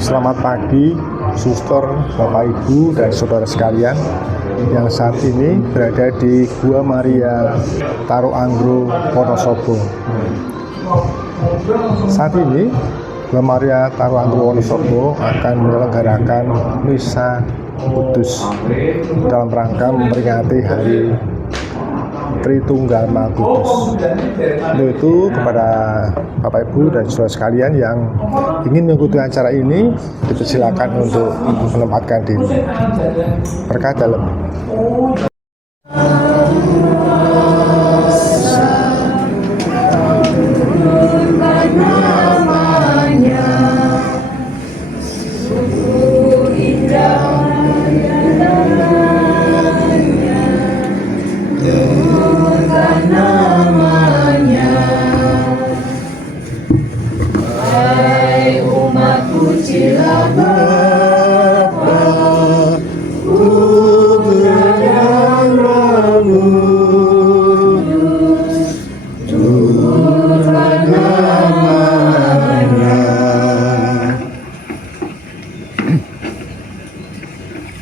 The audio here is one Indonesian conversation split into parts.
Selamat pagi, suster, Bapak Ibu, dan saudara sekalian yang saat ini berada di Gua Maria Taruangro, Wonosobo. Saat ini Gua Maria Taruangro, Wonosobo akan menyelenggarakan Misa Kudus dalam rangka memperingati Hari Tritunggal Maha Kudus. Untuk itu kepada Bapak Ibu dan saudara sekalian yang ingin mengikuti acara ini, dipersilakan untuk menempatkan diri. Berkah dalam.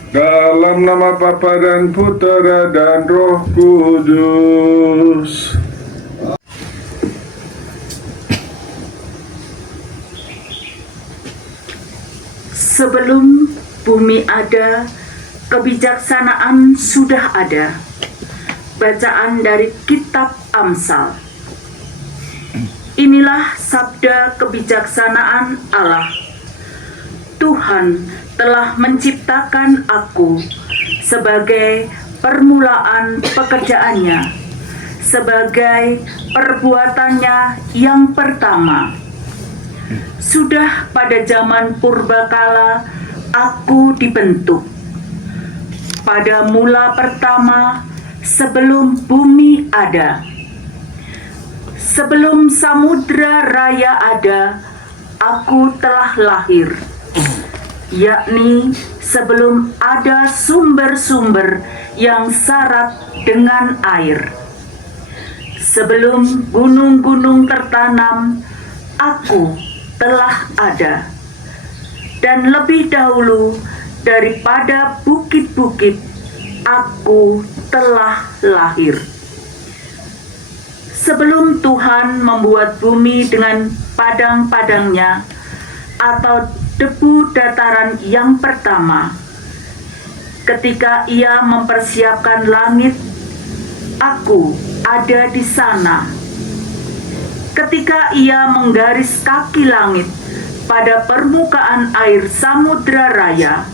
Dalam nama Bapa dan Putera dan Roh Kudus. Sebelum bumi ada, kebijaksanaan sudah ada. Bacaan dari Kitab Amsal. Inilah sabda kebijaksanaan Allah. Tuhan telah menciptakan aku sebagai permulaan pekerjaannya, sebagai perbuatannya yang pertama. Sudah pada zaman purbakala aku dibentuk. Pada mula pertama sebelum bumi ada. Sebelum samudra raya ada, aku telah lahir. Yakni sebelum ada sumber-sumber yang syarat dengan air. Sebelum gunung-gunung tertanam, aku telah ada. Dan lebih dahulu daripada bukit-bukit, aku telah lahir. Sebelum Tuhan membuat bumi dengan padang-padangnya, atau debu dataran yang pertama, ketika Ia mempersiapkan langit, aku ada di sana. Ketika Ia menggaris kaki langit pada permukaan air samudra raya,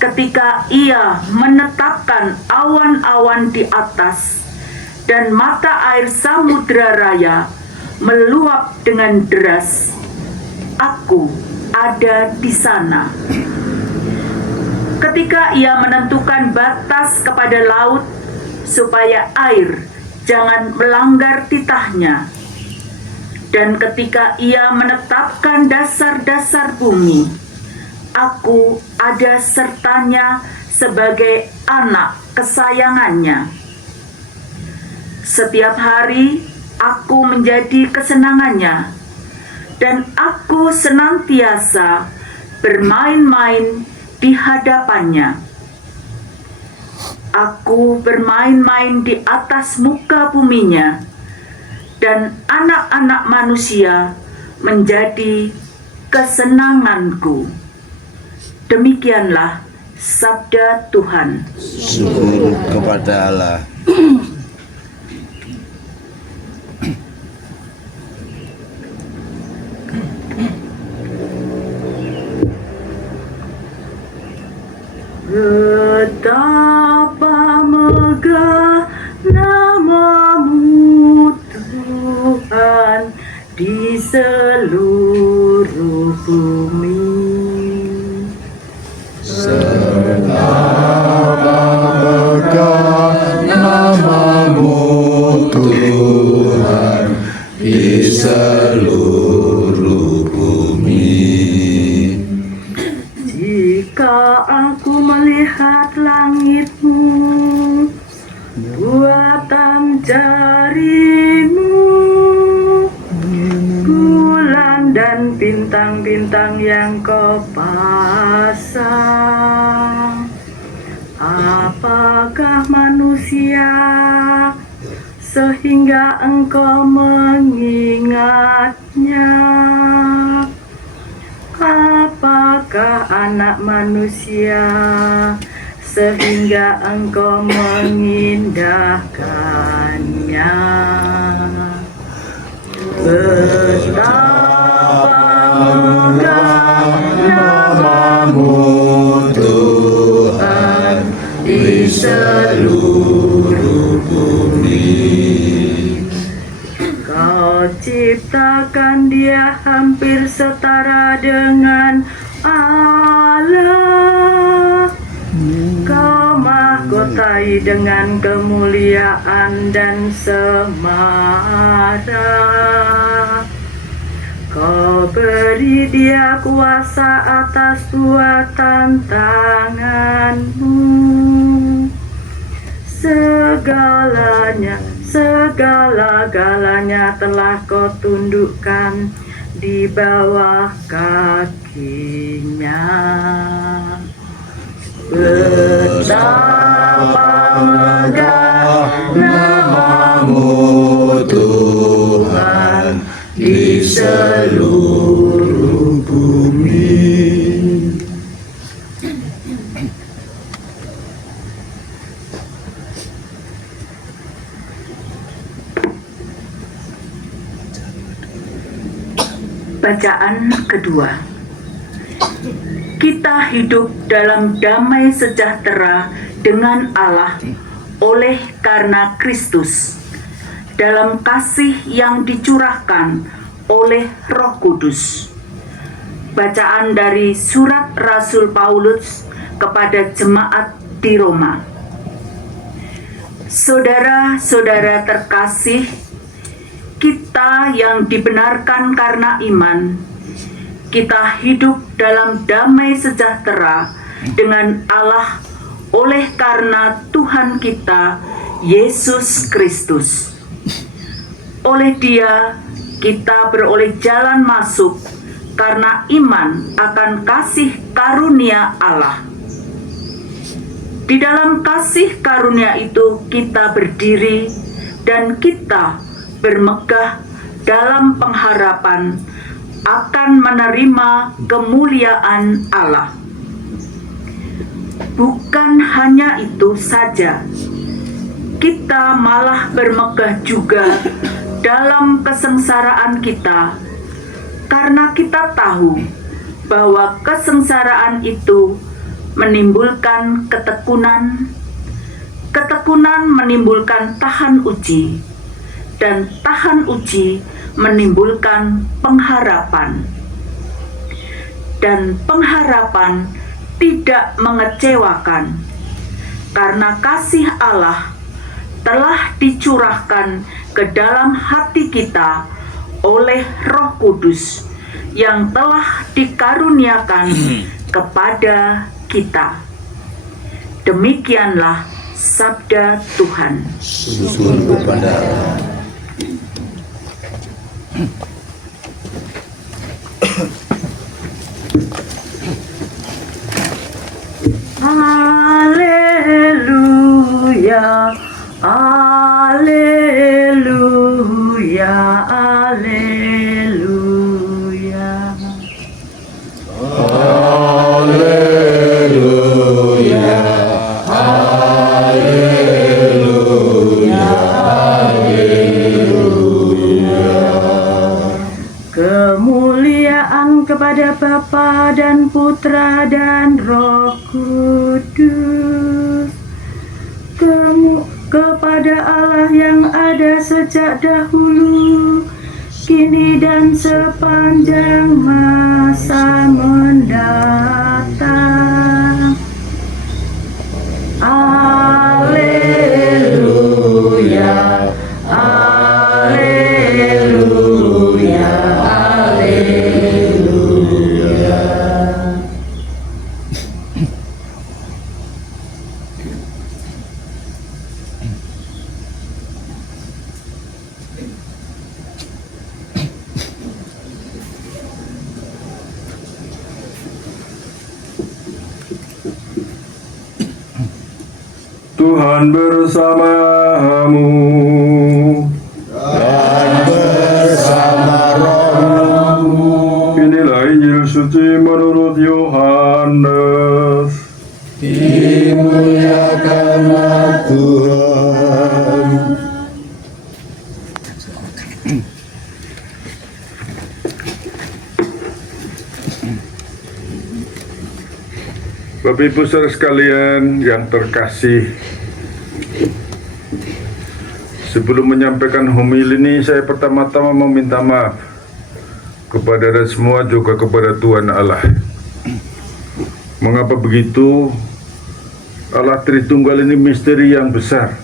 ketika Ia menetapkan awan-awan di atas dan mata air samudra raya meluap dengan deras, aku ada di sana. Ketika Ia menentukan batas kepada laut supaya air jangan melanggar titahnya, dan ketika Ia menetapkan dasar-dasar bumi, aku ada sertanya sebagai anak kesayangannya. Setiap hari aku menjadi kesenangannya, dan aku senantiasa bermain-main di hadapannya. Aku bermain-main di atas muka buminya, dan anak-anak manusia menjadi kesenanganku. Demikianlah sabda Tuhan. Syukur kepada Allah. Betapa megah nama-Mu Tuhan di seluruh bumi. Betapa megah nama-Mu Tuhan di seluruh bumi. Jika aku melihat langit-Mu, buatan jari-Mu, bulan dan bintang-bintang yang engkau pasang. Apakah manusia sehingga engkau mengingatnya? Apakah anak manusia sehingga engkau mengindahkannya? Betapa megah namamu Tuhan di seluruh bumi. Kau ciptakan dia hampir setara dengan Allah. Kau mahkotai dengan kemuliaan dan semara. Kau beri dia kuasa atas buatan tanganmu. Segala-galanya telah kau tundukkan di bawah kakinya. Betapa megah namamu Tuhan di seluruh bumi. Bacaan kedua. Kita hidup dalam damai sejahtera dengan Allah oleh karena Kristus, dalam kasih yang dicurahkan oleh Roh Kudus. Bacaan dari surat Rasul Paulus kepada jemaat di Roma. Saudara-saudara terkasih, kita yang dibenarkan karena iman, kita hidup dalam damai sejahtera dengan Allah oleh karena Tuhan kita, Yesus Kristus. Oleh Dia, kita beroleh jalan masuk karena iman akan kasih karunia Allah. Di dalam kasih karunia itu kita berdiri dan kita bermegah dalam pengharapan akan menerima kemuliaan Allah. Bukan hanya itu saja, kita malah bermegah juga dalam kesengsaraan kita, karena kita tahu bahwa kesengsaraan itu menimbulkan ketekunan, ketekunan menimbulkan tahan uji, dan tahan uji menimbulkan pengharapan. Dan pengharapan tidak mengecewakan, karena kasih Allah telah dicurahkan ke dalam hati kita oleh Roh Kudus yang telah dikaruniakan kepada kita. Demikianlah sabda Tuhan. Syukur kepada Allah. Haleluya, haleluya, haleluya. Haleluya, haleluya, haleluya. Kemuliaan kepada Bapa dan Putra dan Roh Kudus, kepada Allah yang ada sejak dahulu, kini dan sepanjang masa mendatang. Haleluya, haleluya, haleluya. Tuhan bersamamu. Dan bersama rohmu. Inilah Injil suci menurut Yohanes. Dimuliakanlah Tuhan. Bapak Ibu saudara sekalian yang terkasih, sebelum menyampaikan homili ini, saya pertama-tama meminta maaf kepada Anda semua, juga kepada Tuhan Allah. Mengapa begitu? Allah Tritunggal ini misteri yang besar.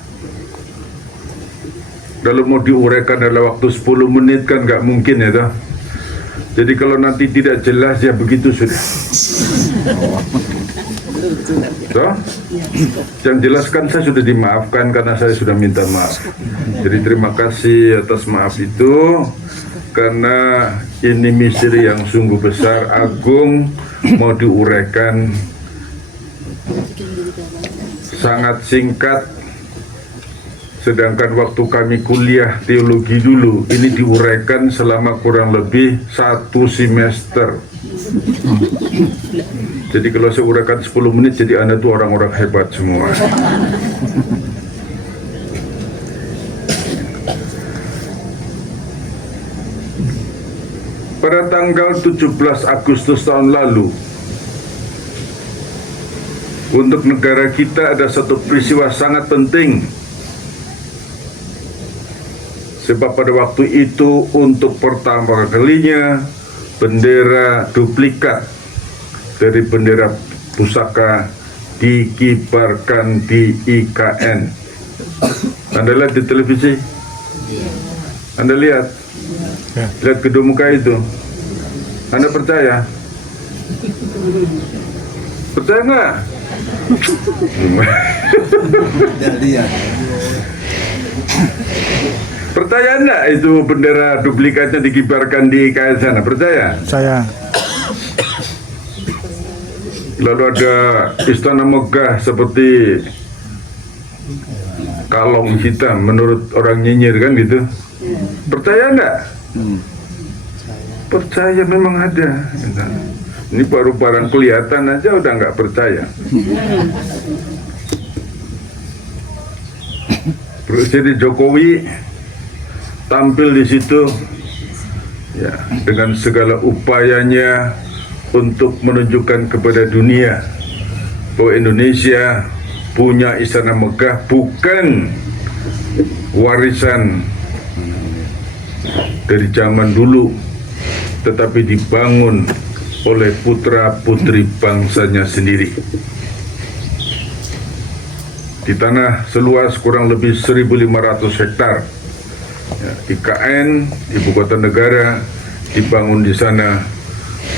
Kalau mau diuraikan dalam waktu 10 menit kan nggak mungkin ya toh. Jadi kalau nanti tidak jelas ya begitu sudah. Toh? Yang jelaskan saya sudah dimaafkan karena saya sudah minta maaf. Jadi terima kasih atas maaf itu, karena ini misteri yang sungguh besar, agung, mau diuraikan sangat singkat. Sedangkan waktu kami kuliah teologi dulu, ini diuraikan selama kurang lebih 1 semester. Jadi kalau saya uraikan 10 menit, jadi Anda tuh orang-orang hebat semua. Pada tanggal 17 Agustus tahun lalu, untuk negara kita ada satu peristiwa sangat penting. Sebab pada waktu itu untuk pertama kalinya bendera duplikat dari bendera pusaka dikibarkan di IKN. Anda lihat di televisi? Anda lihat? Lihat gedung muka itu? Anda percaya? Percaya nggak? Percaya enggak itu bendera duplikatnya dikibarkan di IKN sana? Percaya? Saya. Lalu ada istana megah seperti kalong hitam menurut orang nyinyir kan gitu. Percaya enggak? Percaya, memang ada. Ini baru barang kelihatan aja udah nggak percaya. Presiden Jokowi tampil di situ ya, dengan segala upayanya untuk menunjukkan kepada dunia bahwa Indonesia punya istana megah, bukan warisan dari zaman dulu, tetapi dibangun oleh putra-putri bangsanya sendiri. Di tanah seluas kurang lebih 1.500 hektar. Ya, IKN, Ibu Kota Negara, dibangun di sana,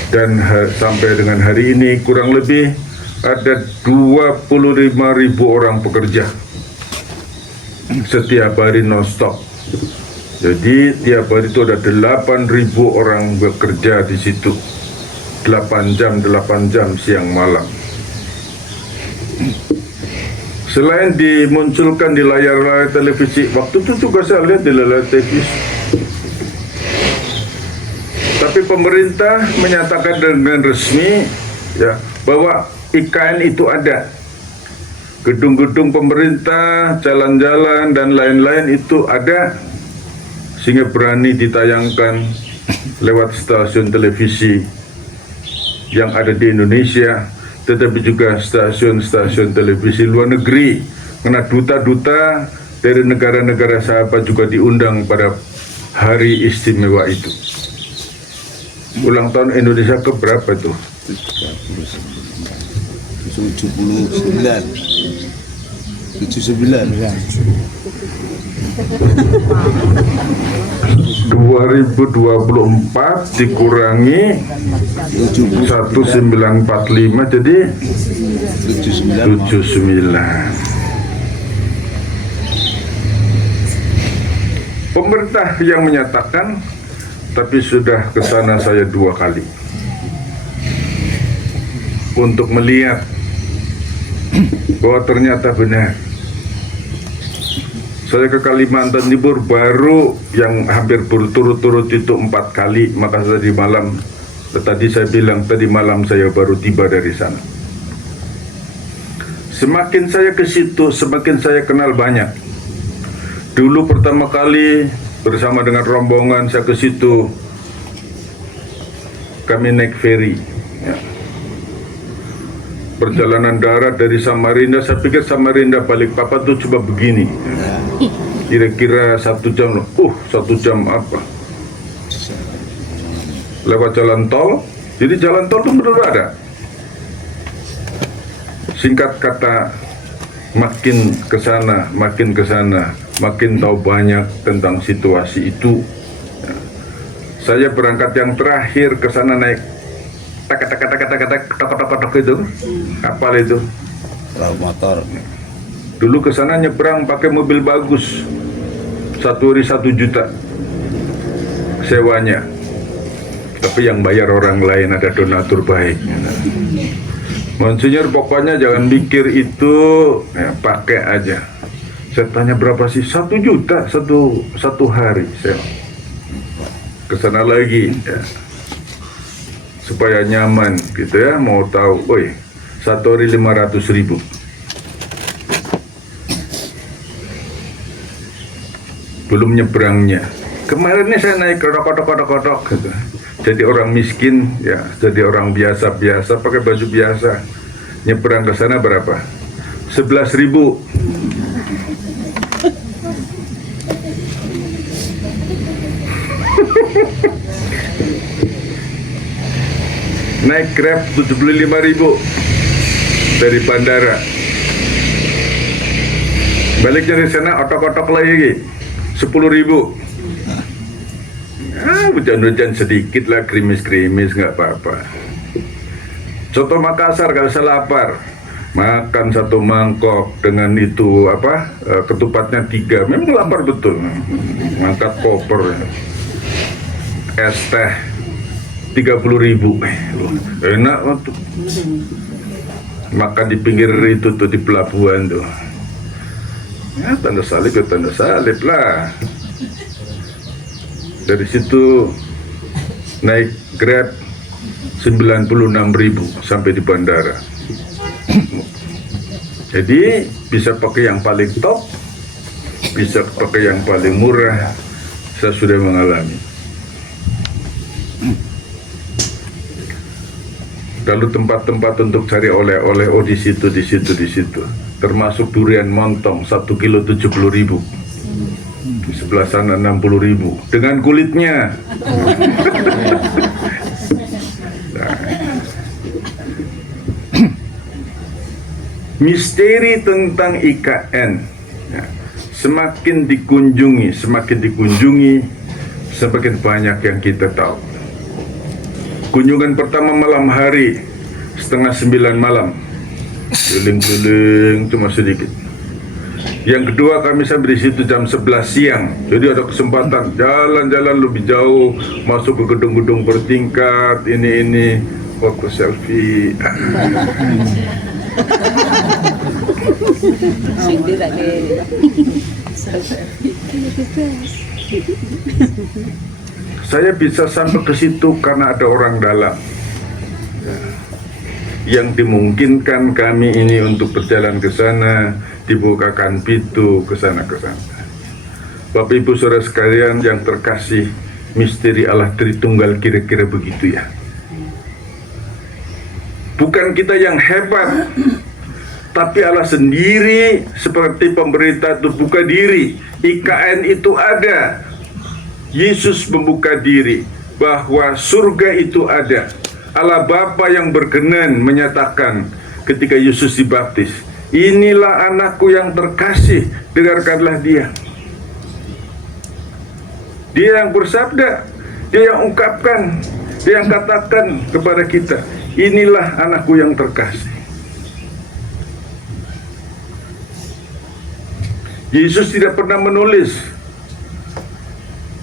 dan sampai dengan hari ini kurang lebih ada 25.000 orang pekerja setiap hari non-stop. Jadi tiap hari itu ada 8.000 orang bekerja di situ, 8 jam siang malam. Selain dimunculkan di layar-layar televisi, waktu itu juga saya lihat di layar televisi. Tapi pemerintah menyatakan dengan resmi ya bahwa IKN itu ada. Gedung-gedung pemerintah, jalan-jalan dan lain-lain itu ada, sehingga berani ditayangkan lewat stasiun televisi yang ada di Indonesia, tetapi juga stasiun-stasiun televisi luar negeri, karena duta-duta dari negara-negara sahabat juga diundang pada hari istimewa itu. Ulang tahun Indonesia ke berapa tuh? 79. 2024 dikurangi 1945 jadi 79. Pemerintah yang menyatakan, tapi sudah ke sana saya 2 kali untuk melihat bahwa ternyata benar Saya ke Kalimantan Timur baru yang hampir berturut-turut itu 4 kali. Maka tadi malam, tadi saya bilang tadi malam saya baru tiba dari sana. Semakin saya ke situ, semakin saya kenal banyak. Dulu pertama kali bersama dengan rombongan saya ke situ, kami naik ferry. Ya. Perjalanan darat dari Samarinda, saya pikir Samarinda Balikpapan tuh coba begini, kira-kira 1 jam. 1 jam apa? Lewat jalan tol, jadi jalan tol tuh benar ada. Singkat kata, makin ke sana, makin tahu banyak tentang situasi itu. Ya. Saya berangkat yang terakhir ke sana naik tak itu kapal itu Perahu motor. dulu ke sana nyebrang pakai mobil bagus, 1 hari 1 juta sewanya, tapi yang bayar orang lain, ada donatur baik. Monsinyur pokoknya jangan mikir itu, ya, pakai aja. Saya tanya berapa sih? 1 juta satu hari. Saya ke sana lagi, ya, supaya nyaman gitu ya, mau tahu. 1 hari 500.000. Belum nyebrangnya. Kemarin ini saya naik kodok gitu. Jadi orang miskin, ya, jadi orang biasa pakai baju biasa. Nyebrang ke sana berapa? 11.000. Naik Grab 75.000 dari bandara. Balik dari sana otok-otok lagi 10.000. Hujan-hujan sedikit lah, krimis-krimis, nggak apa-apa. Soto Makassar kalau saya lapar, makan 1 mangkok dengan itu ketupatnya 3, memang lapar betul. Ngangkat koper, es teh 30.000, enak tuh. Makan di pinggir itu tuh, di pelabuhan tuh. Ya tanda salib ya tanda salib lah. Dari situ naik Grab 96.000 sampai di bandara. Jadi bisa pakai yang paling top, bisa pakai yang paling murah. Saya sudah mengalami. Lalu tempat-tempat untuk cari oleh-oleh, di situ. Termasuk durian montong 1 kilo 70.000. Di sebelah sana 60.000 dengan kulitnya. Nah. Misteri tentang IKN, ya, semakin dikunjungi, semakin banyak yang kita tahu. Kunjungan pertama malam hari, 8:30 malam, keliling-keliling cuma sedikit. Yang kedua kami sampai di situ jam 11 siang, jadi ada kesempatan jalan-jalan lebih jauh, masuk ke gedung-gedung bertingkat, ini, foto selfie. Saya bisa sampai ke situ karena ada orang dalam yang dimungkinkan kami ini untuk berjalan ke sana, dibukakan pintu ke sana. Bapak Ibu Saudara sekalian yang terkasih, misteri Allah Tritunggal kira-kira begitu ya. Bukan kita yang hebat, tapi Allah sendiri seperti pemerintah itu buka diri. IKN itu ada. Yesus membuka diri bahwa surga itu ada. Allah Bapa yang berkenan menyatakan ketika Yesus dibaptis, inilah anakku yang terkasih, dengarkanlah dia. Dia yang bersabda, dia yang ungkapkan, dia yang katakan kepada kita, inilah anakku yang terkasih. Yesus tidak pernah menulis,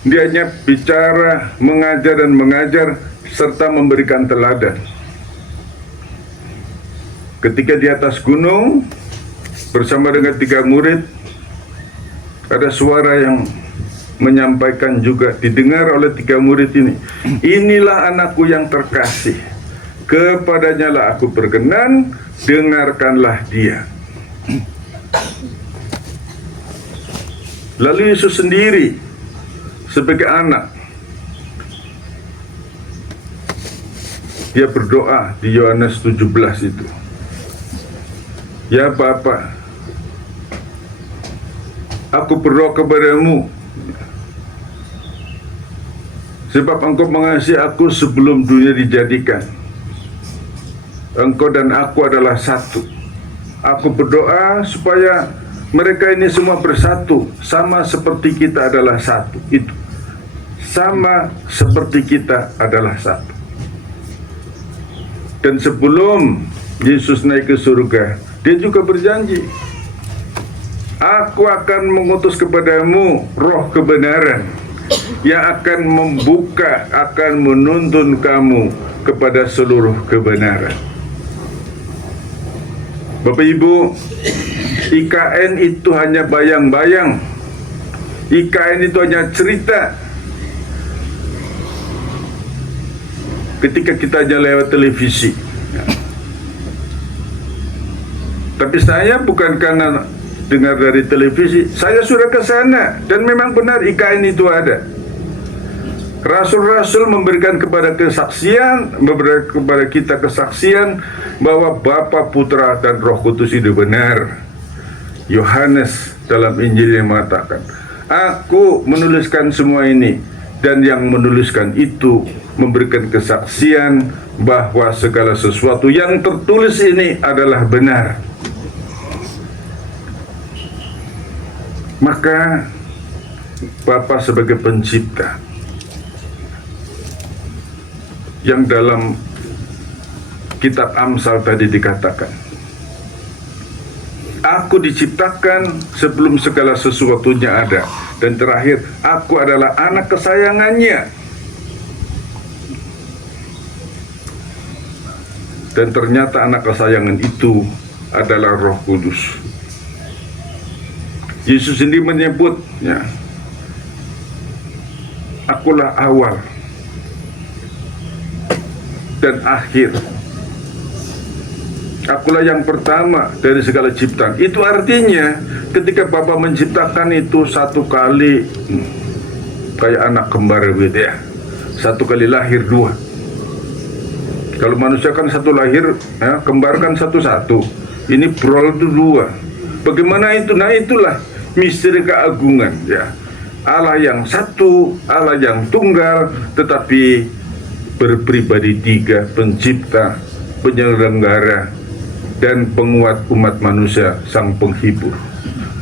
dia hanya bicara, mengajar dan mengajar serta memberikan teladan. Ketika di atas gunung bersama dengan 3 murid, ada suara yang menyampaikan juga didengar oleh 3 murid ini. Inilah anakku yang terkasih, kepadanya lah aku berkenan, dengarkanlah dia. Lalu Yesus sendiri sebagai anak, dia berdoa di Yohanes 17 itu. Ya Bapa, aku berdoa kepadamu, sebab Engkau mengasihi aku sebelum dunia dijadikan. Engkau dan aku adalah satu. Aku berdoa supaya mereka ini semua bersatu, sama seperti kita adalah satu. Itu sama seperti kita adalah satu. Dan sebelum Yesus naik ke surga, dia juga berjanji, aku akan mengutus kepadamu roh kebenaran yang akan membuka, akan menuntun kamu kepada seluruh kebenaran. Bapak Ibu, IKN itu hanya bayang-bayang. IKN itu hanya cerita. Ketika kita aja lewat televisi. Tapi saya bukan karena dengar dari televisi, saya sudah ke sana dan memang benar IKN itu ada. Rasul-rasul memberikan kepada kita kesaksian bahwa Bapa, Putra, dan Roh Kudus itu benar. Yohanes dalam Injilnya mengatakan, aku menuliskan semua ini, dan yang menuliskan itu memberikan kesaksian bahwa segala sesuatu yang tertulis ini adalah benar. Maka Bapa sebagai pencipta, yang dalam kitab Amsal tadi dikatakan, aku diciptakan sebelum segala sesuatunya ada, dan terakhir, aku adalah anak kesayangannya. Dan ternyata anak kesayangan itu adalah Roh Kudus. Yesus sendiri menyebutnya, akulah awal dan akhir. Akulah yang pertama dari segala ciptaan. Itu artinya ketika Bapa menciptakan itu satu kali, kayak anak kembar gitu ya, satu kali lahir dua. Kalau manusia kan satu lahir, ya, kembar kan satu-satu. Ini brol itu dua. Bagaimana itu? Nah itulah misteri keagungan, ya. Allah yang satu, Allah yang tunggal, tetapi berpribadi tiga, pencipta, penyelenggara, dan penguat umat manusia, sang penghibur.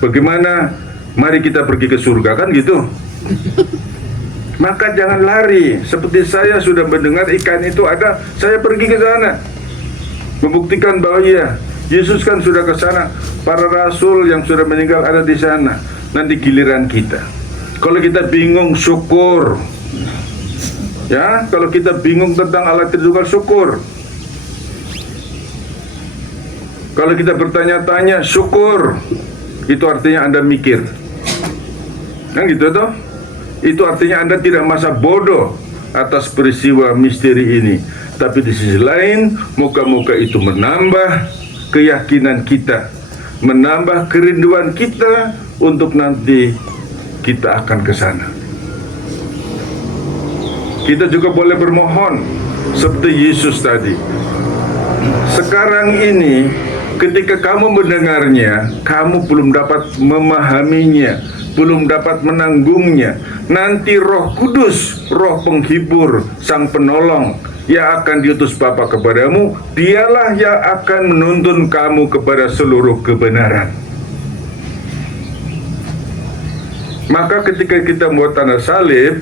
Bagaimana? Mari kita pergi ke surga, kan gitu. Maka jangan lari. Seperti saya sudah mendengar ikan itu ada, saya pergi ke sana, membuktikan bahwa iya, Yesus kan sudah ke sana. Para rasul yang sudah meninggal ada di sana. Nanti giliran kita. Kalau kita bingung, syukur. Ya, kalau kita bingung tentang Allah Tritunggal, syukur. Kalau kita bertanya-tanya, syukur. Itu artinya Anda mikir. Kan gitu toh? Itu artinya Anda tidak merasa bodoh atas peristiwa misteri ini. Tapi di sisi lain, moga-moga itu menambah keyakinan kita, menambah kerinduan kita untuk nanti kita akan ke sana. Kita juga boleh bermohon seperti Yesus tadi. Sekarang ini ketika kamu mendengarnya, kamu belum dapat memahaminya, belum dapat menanggungnya. Nanti Roh Kudus, Roh Penghibur, Sang Penolong yang akan diutus Bapa kepadamu, dialah yang akan menuntun kamu kepada seluruh kebenaran. Maka ketika kita membuat tanda salib,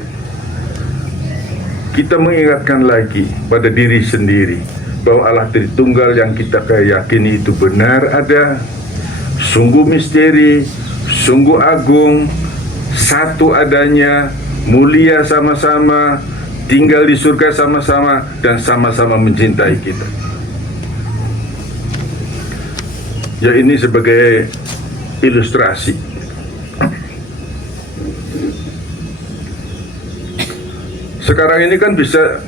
kita mengingatkan lagi pada diri sendiri bahwa Allah Tritunggal yang kita yakini itu benar ada, sungguh misteri, sungguh agung, satu adanya, mulia sama-sama, tinggal di surga sama-sama, dan sama-sama mencintai kita. Ya, ini sebagai ilustrasi. Sekarang ini kan bisa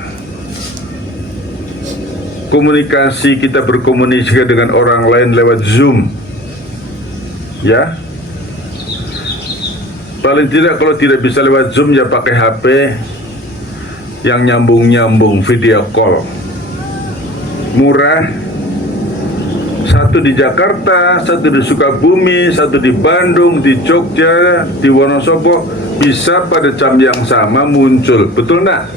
komunikasi, kita berkomunikasi dengan orang lain lewat Zoom, ya. Paling tidak kalau tidak bisa lewat Zoom ya pakai HP yang nyambung-nyambung, video call. Murah. Satu di Jakarta, satu di Sukabumi, satu di Bandung, di Jogja, di Wonosobo, bisa pada jam yang sama muncul. Betul enggak?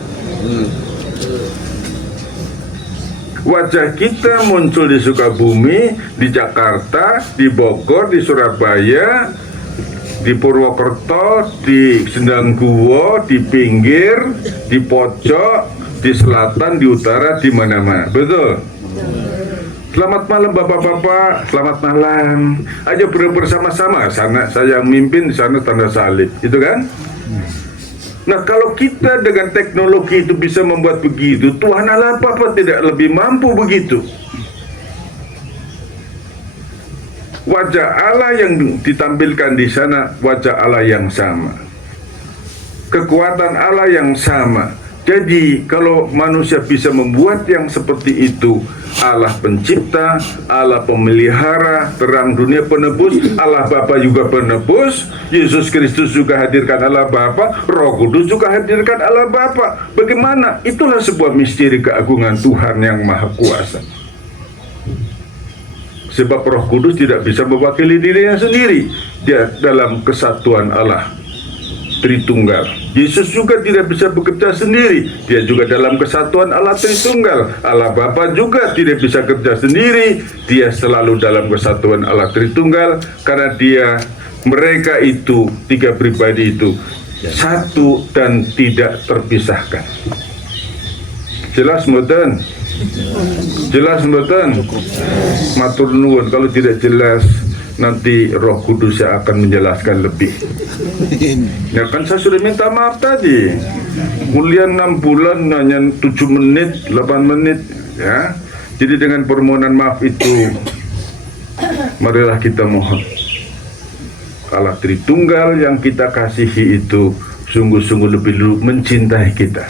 Wajah kita muncul di Sukabumi, di Jakarta, di Bogor, di Surabaya, di Purwokerto, di Sendangguwo, di pinggir, di pojok, di selatan, di utara, di mana-mana. Betul? Selamat malam bapak-bapak, selamat malam. Ayo bersama-sama. Sana saya mimpin, di sana tanda salib, itu kan? Nah, kalau kita dengan teknologi itu bisa membuat begitu, Tuhan Allah apa tidak lebih mampu begitu? Wajah Allah yang ditampilkan di sana, wajah Allah yang sama. Kekuatan Allah yang sama. Jadi, kalau manusia bisa membuat yang seperti itu, Allah pencipta, Allah pemelihara, terang dunia penebus, Allah Bapa juga penebus, Yesus Kristus juga hadirkan Allah Bapa, Roh Kudus juga hadirkan Allah Bapa. Bagaimana? Itulah sebuah misteri keagungan Tuhan yang Maha Kuasa. Sebab Roh Kudus tidak bisa mewakili dirinya sendiri. Dia dalam kesatuan Allah Tritunggal. Yesus juga tidak bisa bekerja sendiri. Dia juga dalam kesatuan Allah Tritunggal. Allah Bapa juga tidak bisa kerja sendiri. Dia selalu dalam kesatuan Allah Tritunggal. Karena mereka itu, tiga pribadi itu, satu dan tidak terpisahkan. Jelas mboten? Jelas mboten? Matur nuwun, kalau tidak jelas nanti Roh Kudus yang akan menjelaskan lebih. Ya kan saya sudah minta maaf tadi. Kuliah 6 bulan hanya 7 menit, 8 menit, ya. Jadi dengan permohonan maaf itu, marilah kita mohon Allah Tritunggal yang kita kasihi itu sungguh-sungguh lebih dulu mencintai kita.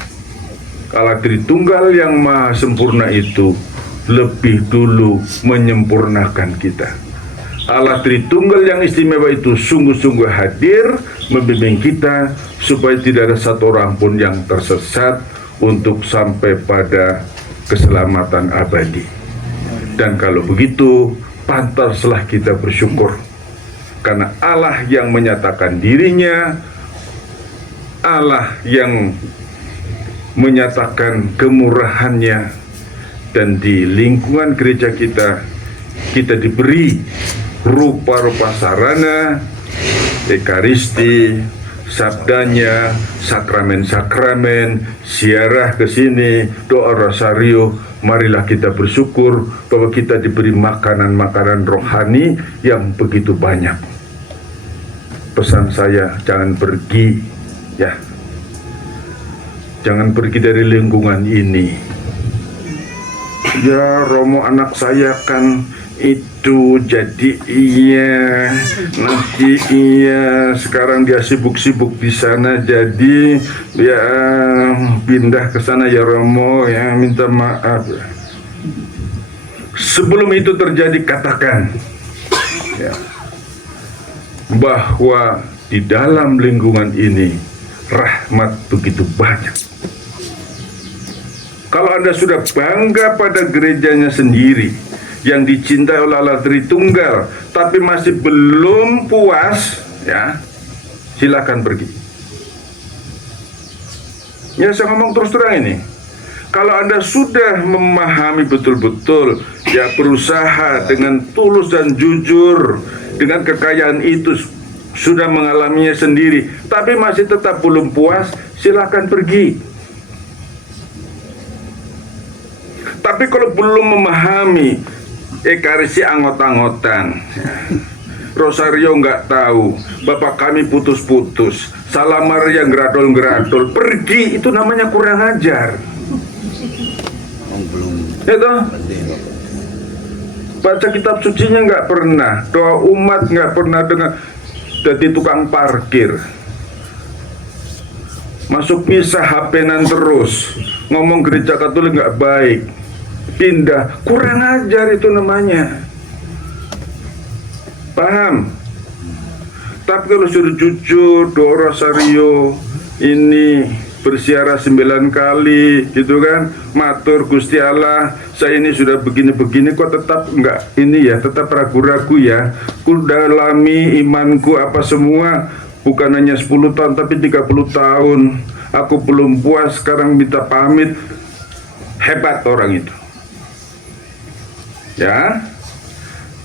Allah Tritunggal yang Maha Sempurna itu lebih dulu menyempurnakan kita. Allah Tritunggal yang istimewa itu sungguh-sungguh hadir membimbing kita supaya tidak ada satu orang pun yang tersesat untuk sampai pada keselamatan abadi. Dan kalau begitu, pantaslah kita bersyukur karena Allah yang menyatakan dirinya, Allah yang menyatakan kemurahannya, dan di lingkungan gereja kita diberi rupa-rupa sarana, ekaristi, sabdanya, sakramen-sakramen, ziarah ke sini, doa rosario. Marilah kita bersyukur bahwa kita diberi makanan-makanan rohani yang begitu banyak. Pesan saya, jangan pergi, ya. Jangan pergi dari lingkungan ini. Ya, Romo anak saya kan itu jadi iya, nanti iya, sekarang dia sibuk-sibuk di sana, jadi ya pindah ke sana ya Romo, ya minta maaf. Sebelum itu terjadi, katakan ya, bahwa di dalam lingkungan ini rahmat begitu banyak. Kalau Anda sudah bangga pada gerejanya sendiri yang dicintai oleh Allah Tritunggal, tapi masih belum puas, ya, silakan pergi. Ya, saya ngomong terus terang ini. Kalau Anda sudah memahami betul-betul, ya, berusaha dengan tulus dan jujur dengan kekayaan itu, sudah mengalaminya sendiri, tapi masih tetap belum puas, silakan pergi. Tapi kalau belum memahami ekaristi anggot-anggotan, rosario nggak tahu, bapak kami putus-putus, salamar yang geradol-geradol, pergi, itu namanya kurang ajar. Ya toh? Baca kitab sucinya nggak pernah, doa umat nggak pernah, dengan jadi tukang parkir. masuk misa HP-nan terus, ngomong gereja Katolik nggak baik, pindah, kurang ajar itu namanya. Paham? Tapi kalau suruh jujur, doa rosario, ini bersiara 9 kali, gitu kan, matur Gusti Allah, saya ini sudah begini-begini kok tetap enggak ini ya, tetap ragu-ragu ya, kudalami imanku apa semua, bukan hanya 10 tahun tapi 30 tahun, aku belum puas, sekarang minta pamit. Hebat orang itu ya.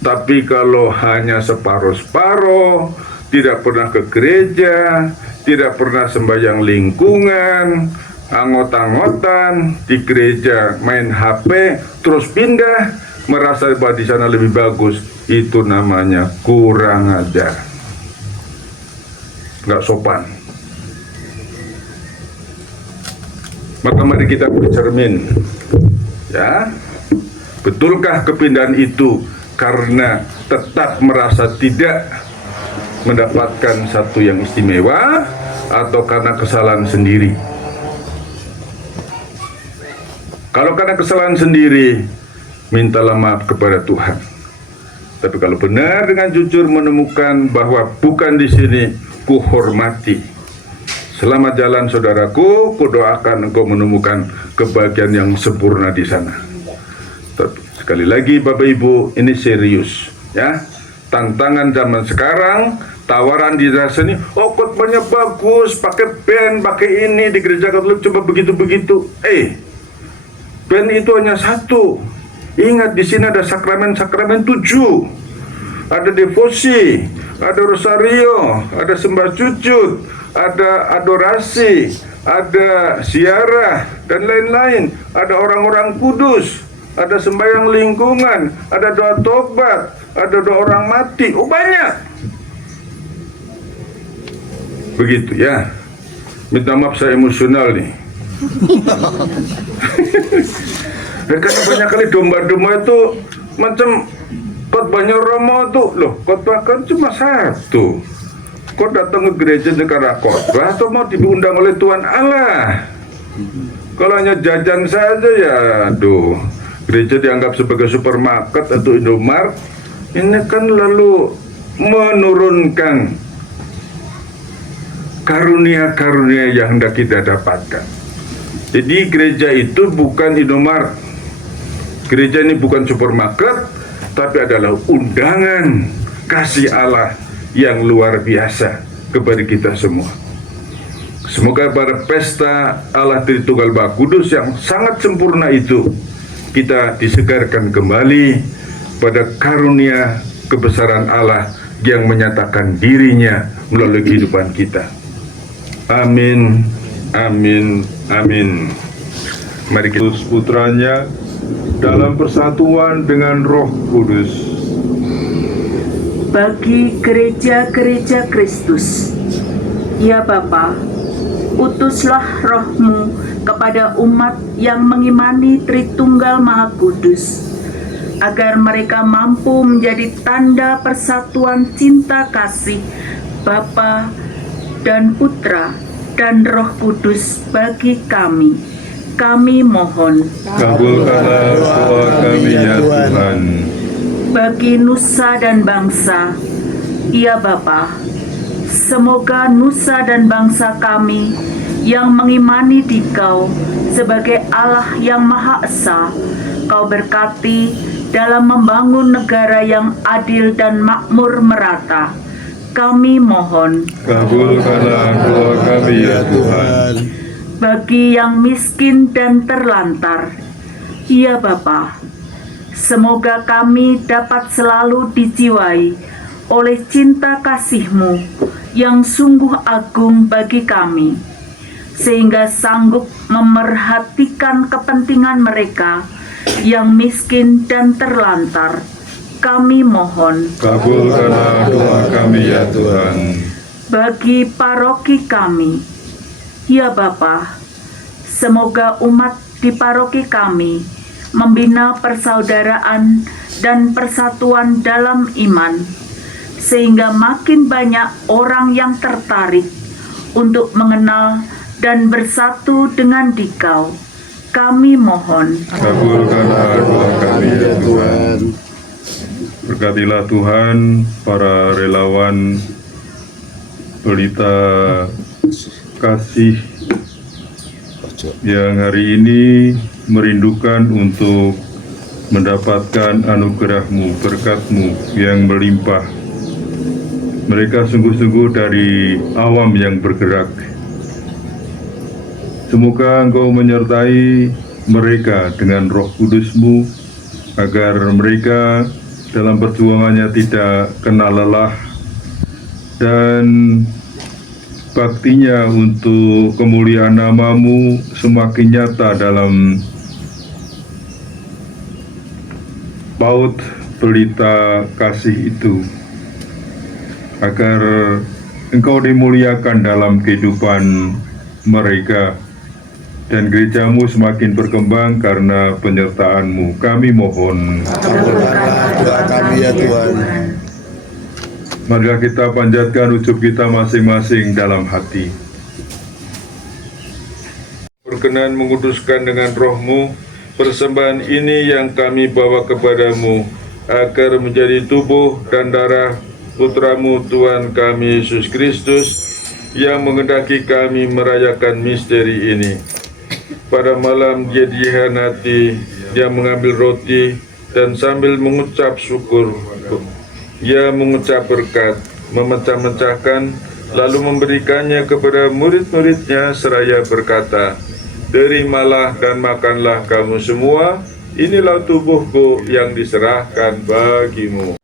Tapi kalau hanya separuh-separuh, tidak pernah ke gereja, tidak pernah sembahyang lingkungan, anggot-anggotan di gereja, main HP, terus pindah, merasa bahwa di sana lebih bagus, itu namanya kurang ajar, nggak sopan. Maka mari kita bercermin, ya, betulkah kepindahan itu karena tetap merasa tidak mendapatkan satu yang istimewa, atau karena kesalahan sendiri? Kalau karena kesalahan sendiri, mintalah maaf kepada Tuhan. Tapi kalau benar dengan jujur menemukan bahwa bukan di sini kuhormati, selamat jalan saudaraku, kudoakan engkau menemukan kebahagiaan yang sempurna di sana. Tapi sekali lagi Bapak Ibu, ini serius ya. Tantangan zaman sekarang, tawaran di sini, oh khotbahnya bagus, pakai band, pakai ini di gereja Katolik coba begitu-begitu. Band itu hanya satu. Ingat, di sini ada sakramen-sakramen 7. Ada devosi, ada rosario, ada sembah jujud, ada adorasi, ada ziarah dan lain-lain. Ada orang-orang kudus, ada sembahyang lingkungan, ada doa tobat, ada doa orang mati, banyak. Begitu ya. Minta maaf saya emosional nih. Karena banyak kali domba-domba itu macam khotbahnya Romo tuh, loh khotbah kan cuma satu. Kok datang ke gereja karena khotbah atau mau diundang oleh Tuhan Allah? Kalau hanya jajan saja ya, aduh. Gereja dianggap sebagai supermarket atau Indomaret, ini kan lalu menurunkan karunia-karunia yang hendak kita dapatkan. Jadi gereja itu bukan Indomaret, gereja ini bukan supermarket, tapi adalah undangan kasih Allah yang luar biasa kepada kita semua. Semoga pada pesta Allah Tritunggal Maha Kudus yang sangat sempurna itu, kita disegarkan kembali pada karunia kebesaran Allah yang menyatakan dirinya melalui kehidupan kita. Amin, amin, amin. Mari kita putranya dalam persatuan dengan Roh Kudus. Bagi gereja-gereja Kristus, ya Bapa, utuslah roh-Mu kepada umat yang mengimani Tritunggal Maha Kudus, agar mereka mampu menjadi tanda persatuan cinta kasih Bapa dan Putra dan Roh Kudus bagi kami. Kami mohon, Kabulkanlah doa kami ya Tuhan. bagi nusa dan bangsa, ya Bapa, semoga nusa dan bangsa kami yang mengimani Dikau sebagai Allah yang Maha Esa, Kau berkati dalam membangun negara yang adil dan makmur merata. Kami mohon, Kabulkanlah doa kami ya Tuhan. bagi yang miskin dan terlantar, ya Bapa, semoga kami dapat selalu dijiwai oleh cinta kasih-Mu yang sungguh agung bagi kami, sehingga sanggup memerhatikan kepentingan mereka yang miskin dan terlantar. Kami mohon, Kabulkanlah doa kami ya Tuhan. bagi paroki kami, ya Bapa, semoga umat di paroki kami membina persaudaraan dan persatuan dalam iman, sehingga makin banyak orang yang tertarik untuk mengenal dan bersatu dengan Dikau. Kami mohon. Kabulkanlah doa kami ya Tuhan. Berkatilah Tuhan para relawan pelita kasih yang hari ini merindukan untuk mendapatkan anugerah-Mu, berkat-Mu yang melimpah. Mereka sungguh-sungguh dari awam yang bergerak. Semoga Engkau menyertai mereka dengan Roh Kudus-Mu, agar mereka dalam perjuangannya tidak kenal lelah, dan baktinya untuk kemuliaan nama-Mu semakin nyata dalam paut pelita kasih itu, agar Engkau dimuliakan dalam kehidupan mereka, dan gereja-Mu semakin berkembang karena penyertaan-Mu. Kami mohon. Kabulkanlah doa kami ya Tuhan. Marilah kita panjatkan ujub kita masing-masing dalam hati. Berkenan menguduskan dengan Roh-Mu persembahan ini yang kami bawa kepadamu, agar menjadi tubuh dan darah Putra-Mu Tuhan kami Yesus Kristus, yang mengendaki kami merayakan misteri ini. Pada malam Dia dihianati, Dia mengambil roti, dan sambil mengucap syukur, Dia mengucap berkat, memecah-mecahkan, lalu memberikannya kepada murid-muridnya seraya berkata, "Terimalah dan makanlah kamu semua, inilah tubuhku yang diserahkan bagimu."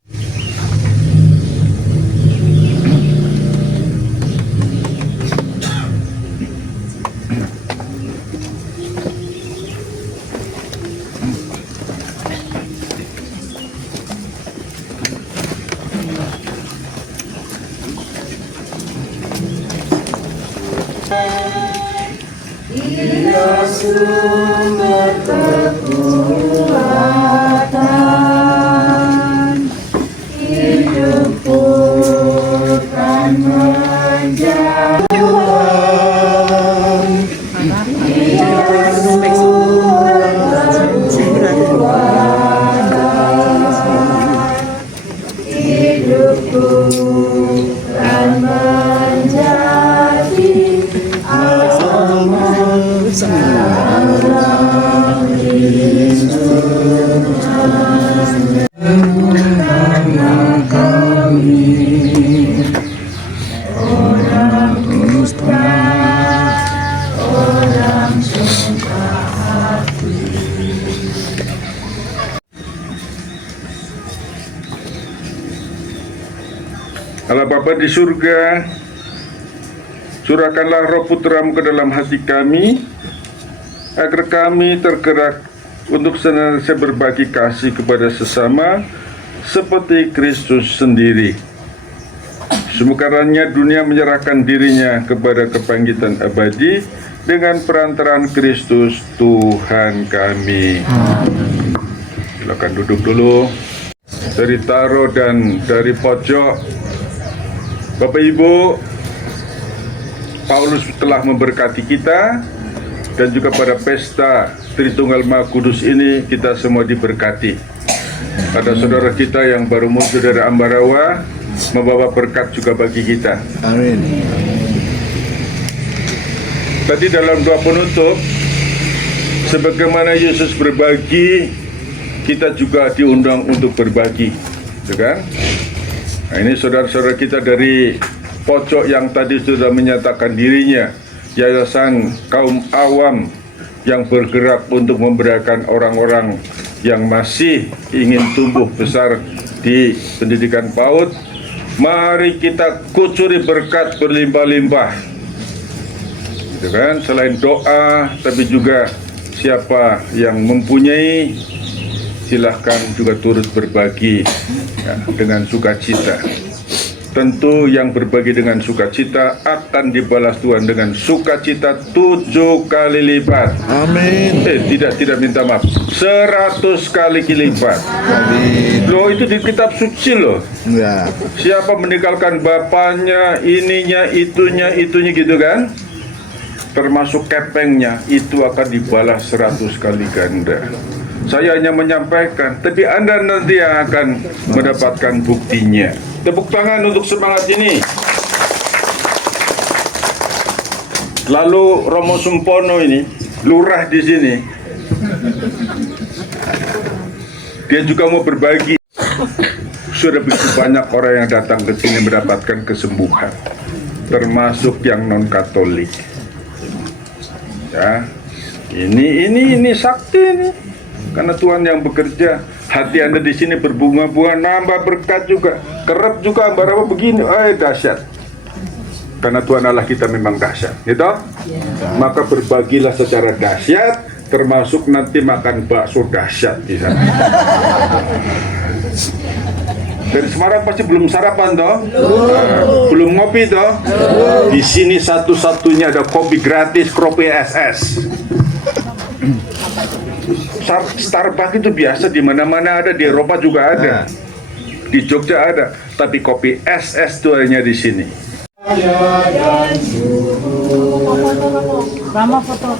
Allah Bapa di surga, curahkanlah Roh Putra-Mu ke dalam hati kami, agar kami tergerak untuk senantiasa berbagi kasih kepada sesama, seperti Kristus sendiri. Semoga dunia menyerahkan dirinya kepada kebangkitan abadi dengan perantaraan Kristus Tuhan kami. Silakan duduk dulu. Dari taro dan dari pojok, Bapak Ibu, Paulus telah memberkati kita, dan juga pada pesta Tritunggal Maha Kudus ini kita semua diberkati. Pada saudara kita yang baru muncul dari Ambarawa, membawa berkat juga bagi kita. Amin. Tadi dalam doa penutup, sebagaimana Yesus berbagi, kita juga diundang untuk berbagi, kan? Nah, ini saudara-saudara kita dari pojok yang tadi sudah menyatakan dirinya yayasan kaum awam yang bergerak untuk memberikan orang-orang yang masih ingin tumbuh besar di pendidikan PAUD. Mari kita kucuri berkat berlimpah-limpah, gitu kan? Selain doa, tapi juga siapa yang mempunyai, silahkan juga turut berbagi ya, dengan sukacita. Tentu yang berbagi dengan sukacita akan dibalas Tuhan dengan sukacita 7 kali lipat. Amin. Tidak minta maaf, 100 kali lipat. Amin. Loh, itu di kitab suci loh. Ya. Siapa meninggalkan bapaknya, ininya, itunya gitu kan? termasuk kepengnya, itu akan dibalas 100 kali ganda. Saya hanya menyampaikan, tapi Anda nanti yang akan mendapatkan buktinya. Tepuk tangan untuk semangat ini. Lalu Romo Sumpono ini, lurah di sini, dia juga mau berbagi. Sudah begitu banyak orang yang datang ke sini mendapatkan kesembuhan, termasuk yang non Katolik. Ya, ini sakti ini, karena Tuhan yang bekerja. Hati Anda di sini berbunga-bunga, nambah berkat juga, kerap juga apa begini, dahsyat. Karena Tuhan Allah kita memang dahsyat, gitu. Maka berbagilah secara dahsyat, termasuk nanti makan bakso dahsyat di sana. Dari Semarang pasti belum sarapan toh? Belum ngopi toh? Di sini satu-satunya ada kopi gratis, kopi SS. Starbucks itu biasa di mana-mana ada, di Eropa juga ada. Di Jogja ada, tapi kopi SS itu hanya di sini. Rama foto.